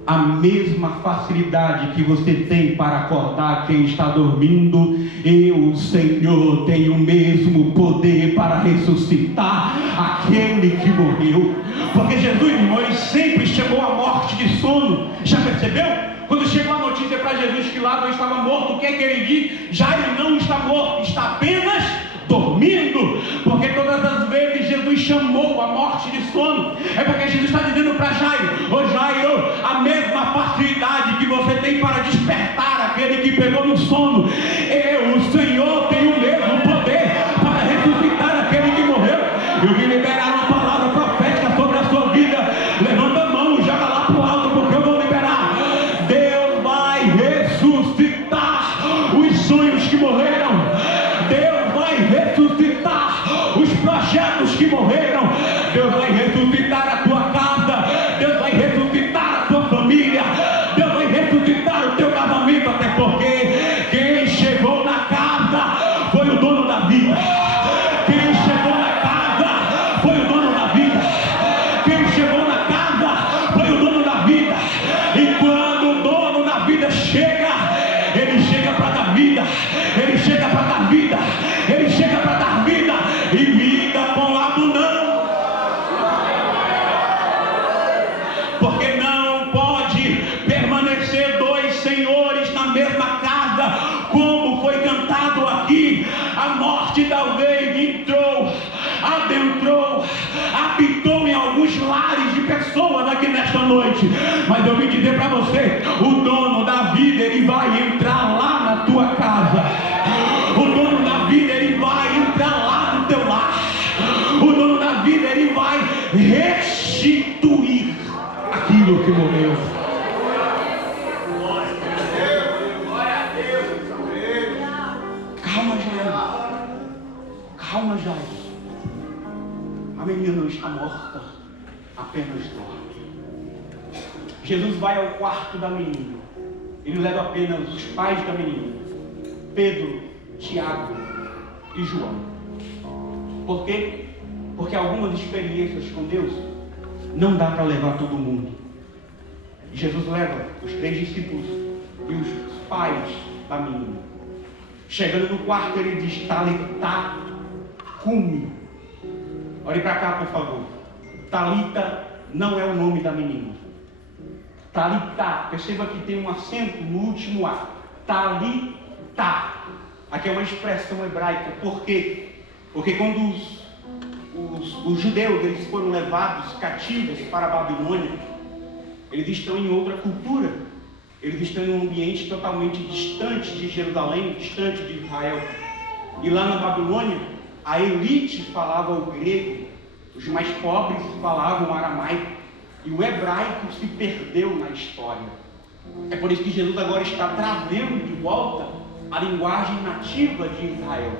A mesma facilidade que você tem para acordar quem está dormindo, eu, o Senhor, tenho o mesmo poder para ressuscitar aquele que morreu. Porque Jesus, irmão, Ele sempre chamou a morte de sono. Já percebeu? Quando chegou a notícia para Jesus que Lázaro estava morto, o que é que Ele diz? Jairo não está morto, está apenas dormindo. Porque todas as vezes Jesus chamou a morte de sono, é porque Jesus está dizendo para Jairo: ô Jairo, a mesma facilidade que você tem para despertar aquele que pegou no sono, eu, o Senhor, tenho o mesmo poder para ressuscitar aquele que morreu. Eu vim liberar uma palavra profética sobre a sua vida. Levanta a mão, joga lá para o alto, porque eu vou liberar. Deus vai ressuscitar os sonhos que morreram. Deus vai ressuscitar os projetos que morreram. Deus vai ressuscitar a tua casa. Deus vai ressuscitar a tua família. Deus vai ressuscitar o teu casamento. Até porque quem chegou na casa foi o dono da vida. Quem chegou na casa foi o dono da vida. Quem chegou na casa foi o dono da vida. E quando o dono da vida chega, ele chega para dar vida. Ele chega para dar vida. Ele chega para dar vida e vida com abundância. Porque não pode permanecer dois senhores na mesma casa, como foi cantado aqui. A morte talvez entrou, adentrou, habitou em alguns lares de pessoas aqui nesta noite. Mas eu vim dizer para você: o dono da vida, ele vai entrar lá na tua casa. O dono da vida, ele vai entrar lá no teu lar. O dono da vida, ele vai restituir aquilo que morreu. Calma, Jairo. Calma, Jairo. A menina não está morta, apenas dorme. Jesus vai ao quarto da menina. Ele leva apenas os pais da menina, Pedro, Tiago e João. Por quê? Porque algumas experiências com Deus não dá para levar todo mundo. Jesus leva os 3 discípulos e os pais da menina. Chegando no quarto, ele diz: Talita cumi. Olhe para cá, por favor. Talita não é o nome da menina. Talita, perceba que tem um acento no último A. Talita. Aqui é uma expressão hebraica. Por quê? Porque quando os judeus eles foram levados cativos para a Babilônia, eles estão em outra cultura. Eles estão em um ambiente totalmente distante de Jerusalém, distante de Israel. E lá na Babilônia, a elite falava o grego, os mais pobres falavam o aramaico, e o hebraico se perdeu na história. É por isso que Jesus agora está trazendo de volta a linguagem nativa de Israel,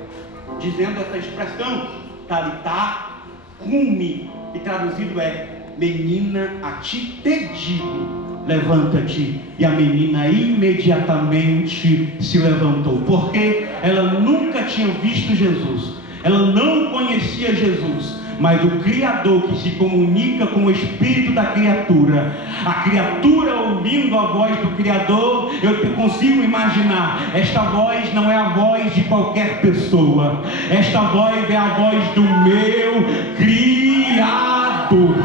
dizendo essa expressão, Talitá cumi, e traduzido é: menina, a ti te digo, levanta-te. E a menina imediatamente se levantou, porque ela nunca tinha visto Jesus, ela não conhecia Jesus, mas o Criador que se comunica com o espírito da criatura, a criatura ouvindo a voz do Criador, eu consigo imaginar, esta voz não é a voz de qualquer pessoa, esta voz é a voz do meu Criador.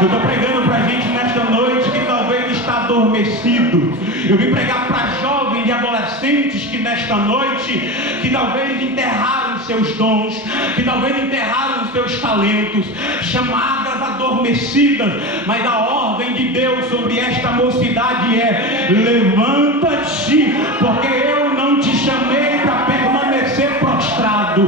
Eu estou pregando para a gente nesta noite que talvez está adormecido. Eu vim pregar para jovens e adolescentes que nesta noite, que talvez enterraram seus dons, que talvez enterraram seus talentos, chamadas adormecidas, mas a ordem de Deus sobre esta mocidade é: levanta-te, porque eu não te chamei para permanecer prostrado,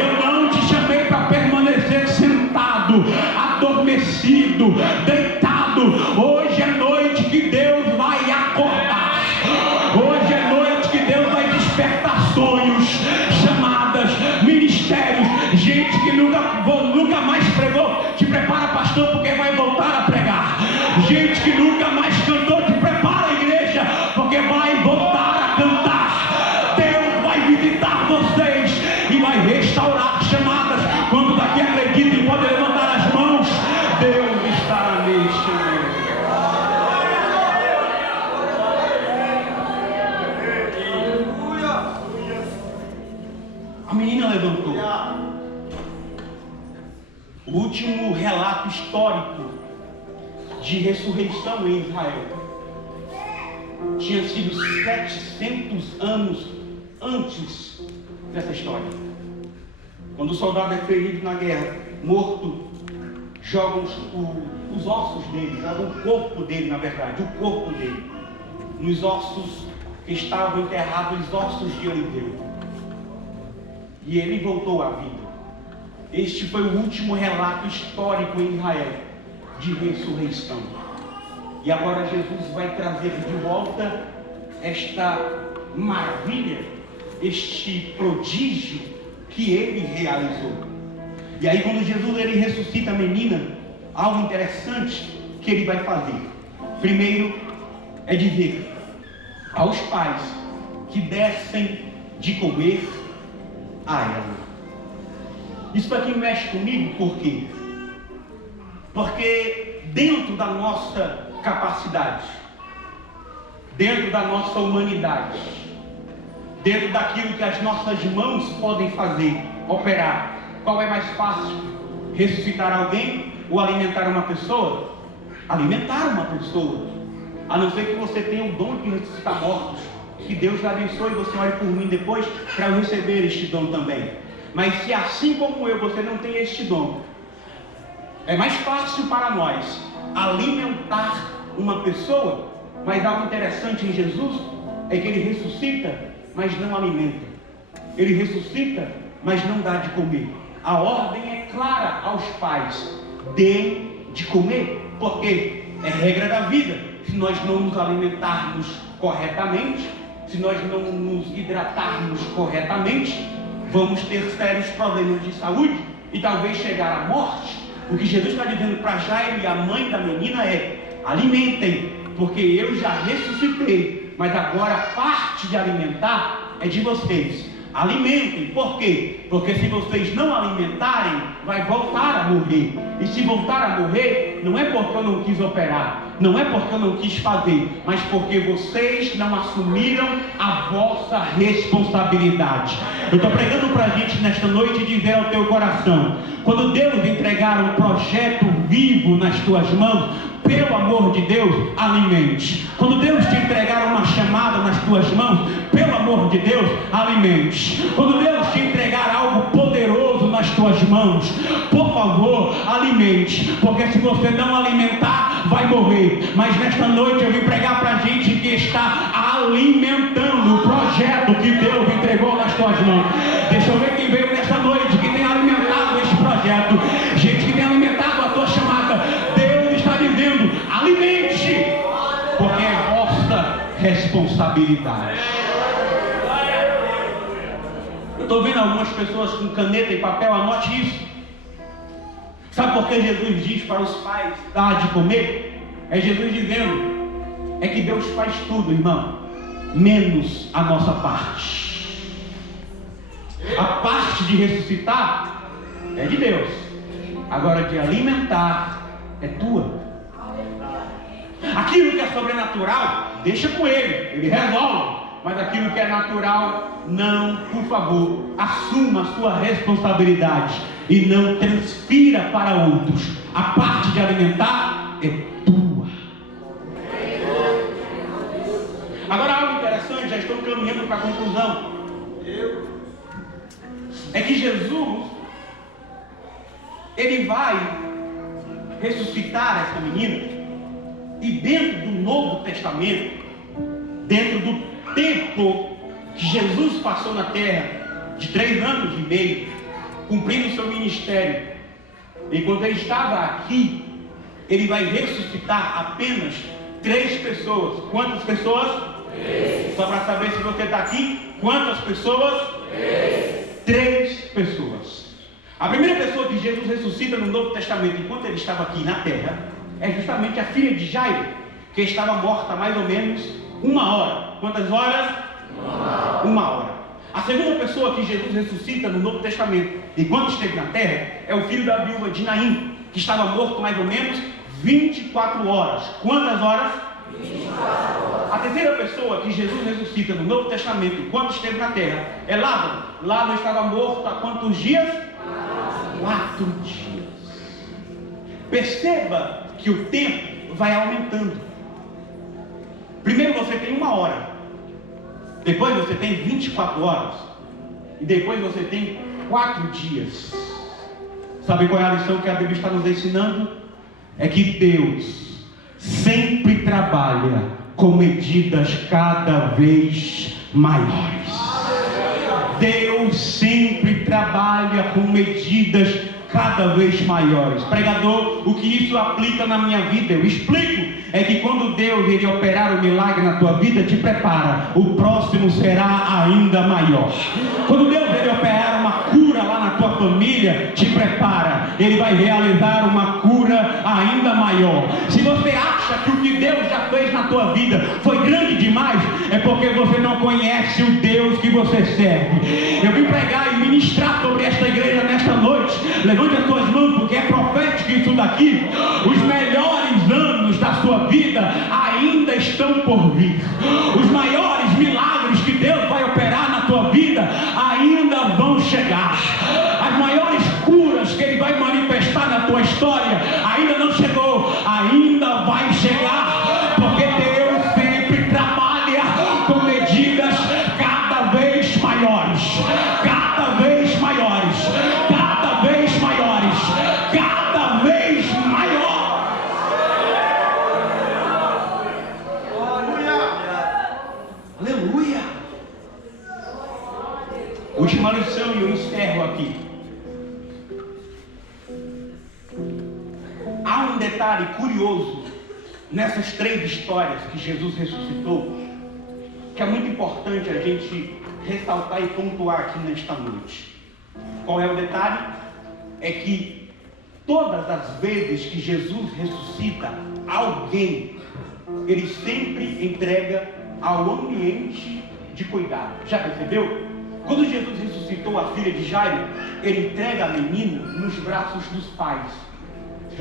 eu não te chamei para permanecer sentado, adormecido, deitado. Hoje é noite que Deus vai acordar, hoje é noite que Deus vai despertar sonhos, chamadas, ministérios, gente que nunca mais pregou, te prepara, pastor, porque vai voltar a pregar. Gente que nunca mais cantou, te prepara, igreja, porque vai voltar a cantar. Deus vai visitar vocês e vai restaurar chamadas. Quando daqui acreditam e podem levantar as mãos, Deus estará mexendo. A menina levantou. O último relato histórico de ressurreição em Israel tinha sido 700 anos antes dessa história. Quando o soldado é ferido na guerra, morto, jogam os ossos dele, jogam o corpo dele, na verdade, o corpo dele, nos ossos que estavam enterrados, os ossos de Eliseu. E ele voltou à vida. Este foi o último relato histórico em Israel de ressurreição. E agora Jesus vai trazer de volta esta maravilha, este prodígio que ele realizou. E aí, quando Jesus ele ressuscita a menina, algo interessante que ele vai fazer. Primeiro é dizer aos pais que dessem de comer a ela. Isso aqui mexe comigo, por quê? Porque dentro da nossa capacidade, dentro da nossa humanidade, dentro daquilo que as nossas mãos podem fazer, operar, qual é mais fácil? Ressuscitar alguém ou alimentar uma pessoa? Alimentar uma pessoa, a não ser que você tenha o dom de ressuscitar mortos. Que Deus te abençoe e você ore por mim depois para eu receber este dom também. Mas se assim como eu, você não tem este dom, é mais fácil para nós alimentar uma pessoa. Mas algo interessante em Jesus é que ele ressuscita, mas não alimenta. Ele ressuscita, mas não dá de comer. A ordem é clara aos pais: deem de comer, porque é regra da vida. Se nós não nos alimentarmos corretamente, se nós não nos hidratarmos corretamente, vamos ter sérios problemas de saúde e talvez chegar à morte. O que Jesus está dizendo para Jairo e a mãe da menina é: alimentem, porque eu já ressuscitei, mas agora a parte de alimentar é de vocês. Alimentem, por quê? Porque se vocês não alimentarem, vai voltar a morrer. E se voltar a morrer, não é porque eu não quis operar, não é porque eu não quis fazer, mas porque vocês não assumiram a vossa responsabilidade. Eu estou pregando para a gente nesta noite dizer ao teu coração: quando Deus entregar um projeto vivo nas tuas mãos, pelo amor de Deus, alimente. Quando Deus te entregar uma chamada nas tuas mãos, pelo amor favor de Deus, alimente. Quando Deus te entregar algo poderoso nas tuas mãos, por favor, alimente. Porque se você não alimentar, vai morrer. Mas nesta noite eu vim pregar para gente que está alimentando o projeto que Deus entregou nas tuas mãos. Deixa eu ver quem veio nesta noite, que tem alimentado este projeto. Gente que tem alimentado a tua chamada. Deus está dizendo, alimente, porque é vossa responsabilidade. Eu estou vendo algumas pessoas com caneta e papel, anote isso. Sabe por que Jesus diz para os pais dar de comer? É Jesus dizendo, é que Deus faz tudo, irmão, menos a nossa parte. A parte de ressuscitar é de Deus. Agora de alimentar é tua. Aquilo que é sobrenatural, deixa com ele resolve. Mas aquilo que é natural, não, por favor, assuma a sua responsabilidade e não transfira para outros. A parte de alimentar é tua. Agora algo interessante, já estou caminhando para a conclusão. É que Jesus, ele vai ressuscitar essa menina. E dentro do Novo Testamento, dentro do tempo que Jesus passou na terra, de 3 anos e meio, cumprindo o seu ministério, enquanto ele estava aqui, ele vai ressuscitar apenas 3 pessoas. Quantas pessoas? 3. Só para saber se você está aqui, quantas pessoas? 3 pessoas. A primeira pessoa que Jesus ressuscita no Novo Testamento, enquanto ele estava aqui na terra, é justamente a filha de Jairo, que estava morta há mais ou menos 1 hora. Quantas horas? 1 hora. A segunda pessoa que Jesus ressuscita no Novo Testamento, enquanto esteve na terra, é o filho da viúva de Naim, que estava morto mais ou menos 24 horas. Quantas horas? 24 horas. A terceira pessoa que Jesus ressuscita no Novo Testamento, enquanto esteve na terra, é Lázaro. Lázaro estava morto há quantos dias? 4 dias. Perceba que o tempo vai aumentando. Primeiro você tem 1 hora, depois você tem 24 horas, e depois você tem 4 dias. Sabe qual é a lição que a Bíblia está nos ensinando? É que Deus sempre trabalha com medidas cada vez maiores. Deus sempre trabalha com medidas cada vez maiores. Pregador, o que isso aplica na minha vida? Eu explico. É que quando Deus ele operar o milagre na tua vida, te prepara. O próximo será ainda maior. Quando Deus ele operar uma cura lá na tua família, te prepara. Ele vai realizar uma cura ainda maior. Se você acha que o que Deus já fez na tua vida foi grande demais, é porque você não conhece o Deus que você serve. Eu vim pregar e ministrar sobre esta igreja nesta noite. Levante as tuas mãos, porque é profético isso daqui. Os melhores anos da sua vida ainda estão por vir. Os maiores milagres que Deus vai operar na tua vida ainda vão chegar. As maiores curas que Ele vai manifestar na tua história ainda não chegou, ainda vai chegar, porque Deus sempre trabalha com medidas cada vez maiores, cada vez maiores, cada vez maiores, cada vez maior. Aleluia. Última lição e eu encerro aqui. Há um detalhe curioso nessas 3 histórias que Jesus ressuscitou, que é muito importante a gente ressaltar e pontuar aqui nesta noite. Qual é o detalhe? É que todas as vezes que Jesus ressuscita alguém, Ele sempre entrega ao ambiente de cuidado. Já percebeu? Quando Jesus ressuscitou a filha de Jairo, Ele entrega a menina nos braços dos pais.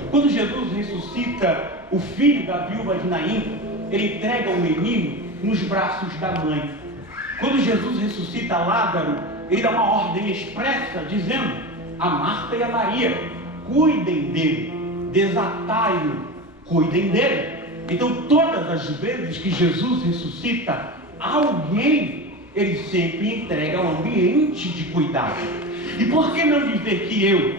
Quando Jesus ressuscita o filho da viúva de Naim, Ele entrega o menino nos braços da mãe. Quando Jesus ressuscita Lázaro, Ele dá uma ordem expressa, dizendo a Marta e a Maria: cuidem dele, desatai-o, cuidem dele. Então todas as vezes que Jesus ressuscita alguém, Ele sempre entrega um ambiente de cuidado. E por que não dizer que eu,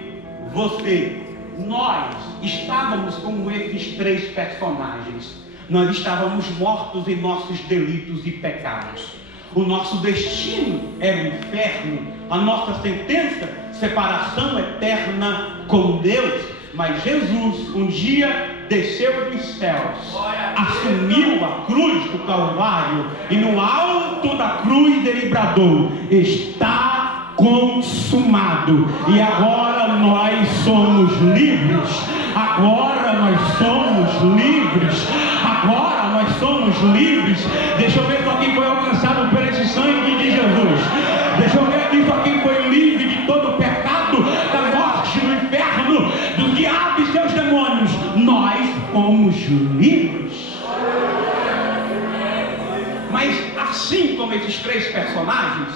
você, nós estávamos como esses três personagens? Nós estávamos mortos em nossos delitos e pecados. O nosso destino era o inferno, a nossa sentença, separação eterna com Deus. Mas Jesus um dia desceu dos céus, assumiu a cruz do Calvário e no alto da cruz ele bradou: está consumado. E agora nós somos livres. Agora nós somos livres. Agora nós somos livres. Deixa eu ver só quem foi alcançado por esse sangue de Jesus. Deixa eu ver aqui só quem foi livre de todo o pecado, da morte, do inferno, do diabo e seus demônios. Nós fomos livres. Mas assim como esses três personagens,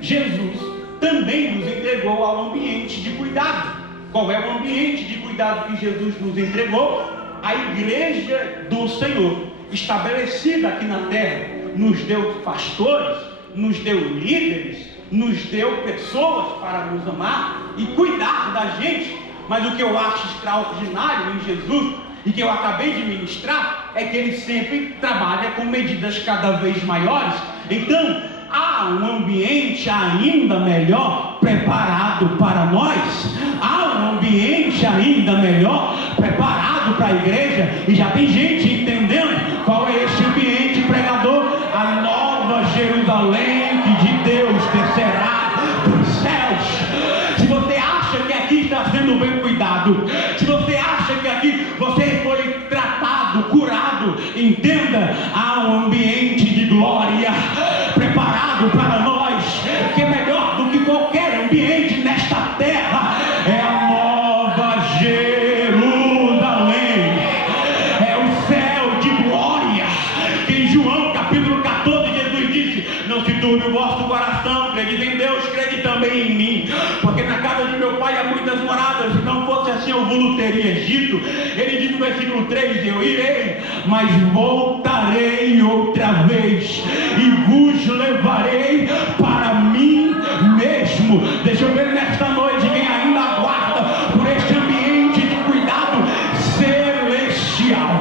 Jesus também nos entregou ao ambiente de cuidado. Qual é o ambiente de cuidado que Jesus nos entregou? A igreja do Senhor, estabelecida aqui na terra, nos deu pastores, nos deu líderes, nos deu pessoas para nos amar e cuidar da gente. Mas o que eu acho extraordinário em Jesus e que eu acabei de ministrar é que ele sempre trabalha com medidas cada vez maiores. Então há um ambiente ainda melhor preparado para nós. Há um ambiente ainda melhor preparado para a igreja. E já tem gente entendendo qual é esse ambiente, pregador: a nova Jerusalém que de Deus descerá dos céus. Se você acha que aqui está sendo bem cuidado, se você acha que aqui você foi tratado, curado, entenda, há um ambiente de glória preparado para nós, que é melhor do que qualquer ambiente nesta terra. É a nova Jerusalém, é o céu de glória, que em João capítulo 14 Jesus disse: não se turbe o vosso coração, crede em Deus, crede também em mim, porque na casa de meu pai há muitas moradas. Se não fosse assim eu vos teria dito. Ele diz no versículo 3: eu irei, mas voltarei outra vez e vos levarei para mim mesmo. Deixa eu ver nesta noite quem ainda aguarda por este ambiente de cuidado celestial.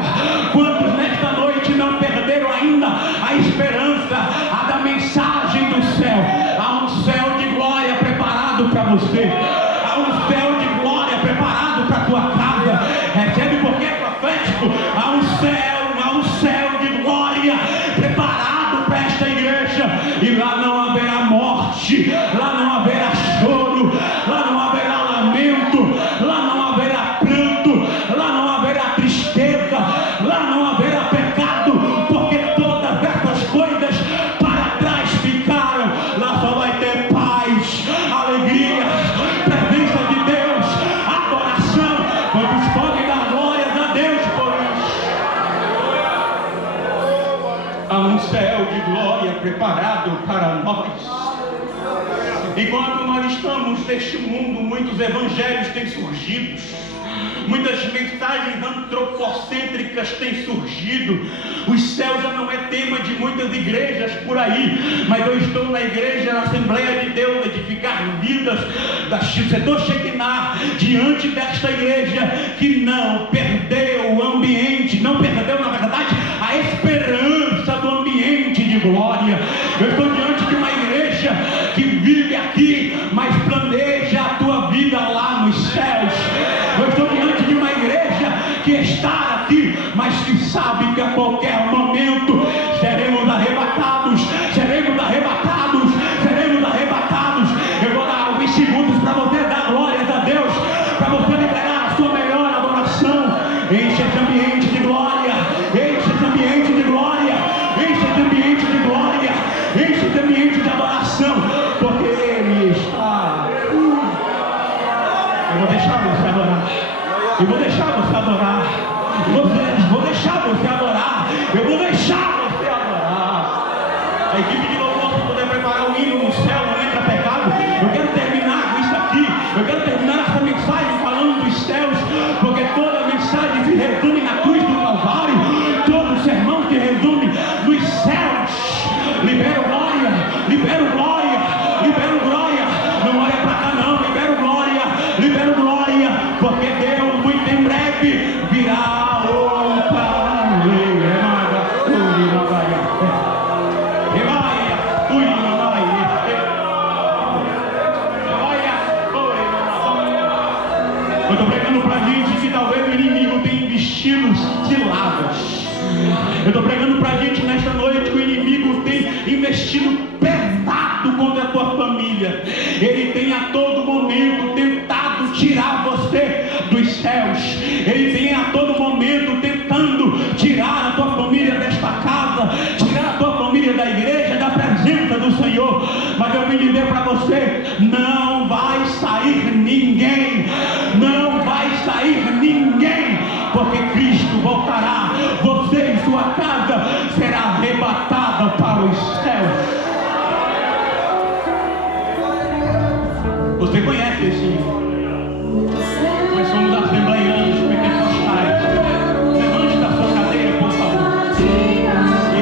Quantos nesta noite não perderam ainda a esperança, a da mensagem do céu? Há um céu de glória preparado para você. Há um céu de glória preparado para a tua casa. Recebe porque é profético. Há um céu de glória preparado para esta igreja. E lá não haverá morte, lá não haverá choro, lá não haverá lamento, lá não haverá pranto, lá não haverá tristeza, lá não haverá pecado, porque todas essas coisas para trás ficaram. Lá só vai ter paz, alegria, presença de Deus, adoração. Quantos podem dar glórias a Deus por isso? Há um céu de glória preparado para nós. Enquanto nós estamos neste mundo, muitos evangelhos têm surgido, muitas mensagens antropocêntricas têm surgido. Os céus já não é tema de muitas igrejas por aí, mas eu estou na igreja, na Assembleia de Deus, edificar vidas do setor Shekinah, diante desta igreja que não perdeu o ambiente, não perdeu na verdade a esperança do ambiente de glória. Eu estou diante de uma igreja que vive aqui, mas planeja a tua vida lá nos céus. Eu estou diante de uma igreja que está aqui, mas que sabe que a qualquer momento seremos arrebatados, seremos arrebatados, seremos arrebatados. Eu vou dar alguns segundos para você dar glórias a Deus, para você liberar a sua melhor adoração. Enche esse ambiente de glória, enche esse ambiente de glória, enche esse ambiente de glória, enche esse ambiente de adoração, porque Ele está. Eu vou deixar você adorar, eu vou deixar você adorar, vou deixar você adorar, eu vou deixar você adorar. A equipe de louvor, se puder preparar o hino no céu, não entra pecado. Eu quero terminar com isso aqui, eu quero terminar essa mensagem falando dos céus, porque toda mensagem se resume na cruz do Calvário, todo sermão se resume nos céus. Libera glória, libera Eu estou pregando para a gente que talvez o inimigo tenha investido ciladas. Eu estou pregando para a gente nesta noite que o inimigo tem investido pesado contra a tua família. Ele tem a todo momento tentado tirar você dos céus. Ele tem a todo momento tentando tirar a tua família desta casa, tirar a tua família da igreja, da presença do Senhor. Mas eu vim dizer para você: não vai sair ninguém, não vai sair ninguém, porque Cristo voltará. Você e sua casa será arrebatada para os céus. Você conhece esse hino? Nós somos assembleianos pentecostais. Levante da sua cadeira, por favor. E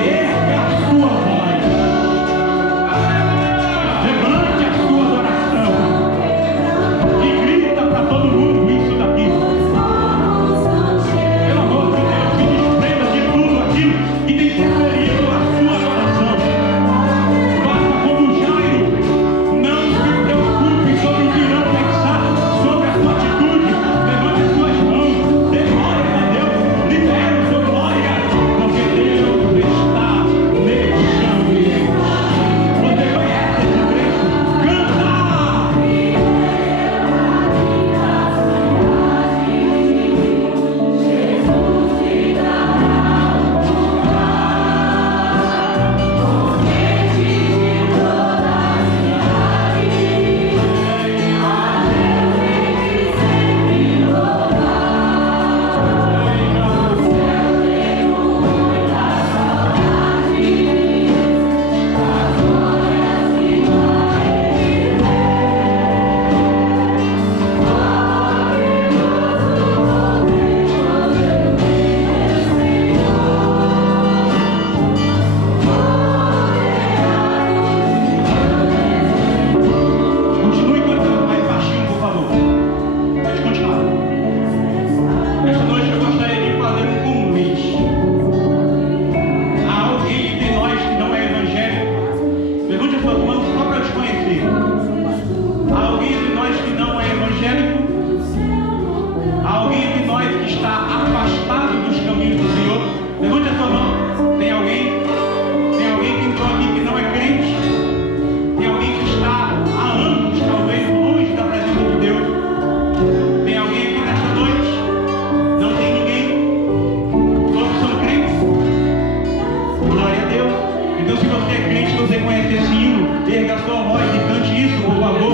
erga a sua voz. Levante a sua oração. E grita para todo mundo isso daqui. Pelo amor de Deus, se desprenda de tudo aquilo que tem interferido a sua oração. Faça como Jairo. Não se preocupe sobre o que irão pensar sobre a sua atitude. Levante as suas mãos, dê glória a Deus, libere a sua glória, porque Deus está deixando ir. Você conhece esse trecho? Canta! Continue cantando mais baixinho, por favor. Pode continuar. Esta noite eu gostaria de fazer um convite. Há alguém entre nós que não é evangélico? Levante as suas mãos só para te conhecer. Há alguém entre nós que não é evangélico? Há alguém entre nós que está afastado dos caminhos do Senhor? Levante a sua mão. Tem alguém? Tem alguém que entrou aqui que não é crente? Tem alguém que está há anos, talvez, longe da presença de Deus? Tem alguém aqui nesta noite? Não tem ninguém? Todos são crentes? Glória a Deus. Então, se você é crente, você conhece esse hino, erga a sua voz e cante isso, por favor.